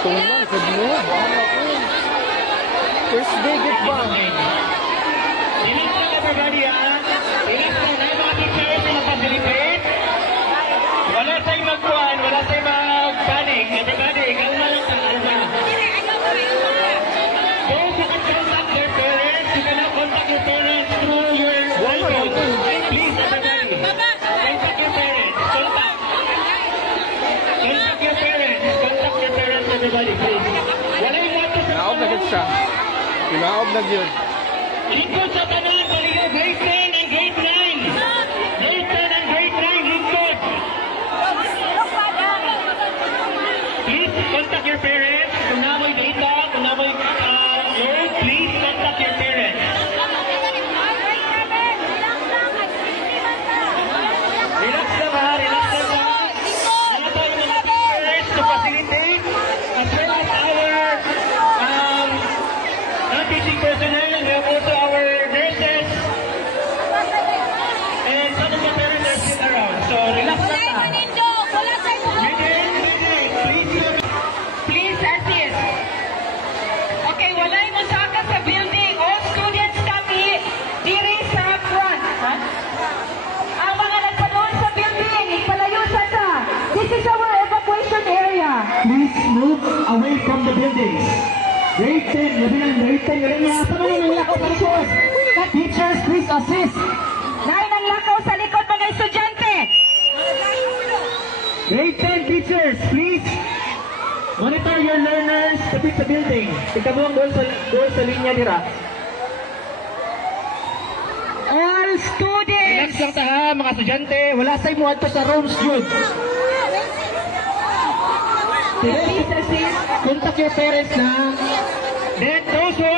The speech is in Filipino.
Tungan, kadlo, bahala ko. First day, get ba? Relax lang everybody ha. Relax lang na mga teachers na facilitate. Wala tayong magkuhan, wala tayong mag-panic. Everybody, kalma lang sa kalma. Those who can contact their parents, you cannot contact your parents through your iPhone. Please, everybody, contact your parents. Contact your parents. Contact your parents, everybody, please. Wala yung wato sa Pinaob na gid siya. Pinaob na yun. Lingkod sa tanan, baligaw, grade 10 and grade 9. Grade 10 and grade 9, lingkod. Please contact your parents. Kung namoy data, kung namoy load, please contact your parents. Relax lang ha, relax lang ha. Ano ba yung mga teachers to facilitate as well as our non-teaching personnel. We have also our nurses and some of the parents are sitting around. So relax lang ha. Please assist. Okay, walay mo saka sa building. All students kami diri sa front. Ha? Ang mga nagpadoon sa building, ipalayo sa ta. This is our evacuation area. Please move away from the buildings. Grade 10, labi ng grade 10. Galing nga, sa mga nang lakaw sa likod. Teachers, please assist. Nay nang lakaw sa likod mga estudyante. Grade 10 teachers, please monitor your learners kapit sa building. Ikaw mo ang goal sa linya nila. All students. Relax lang ta ha, mga estudyante. Wala sa'yo mo ato sa rooms yun. Please assist. Contact your parents na. Then those who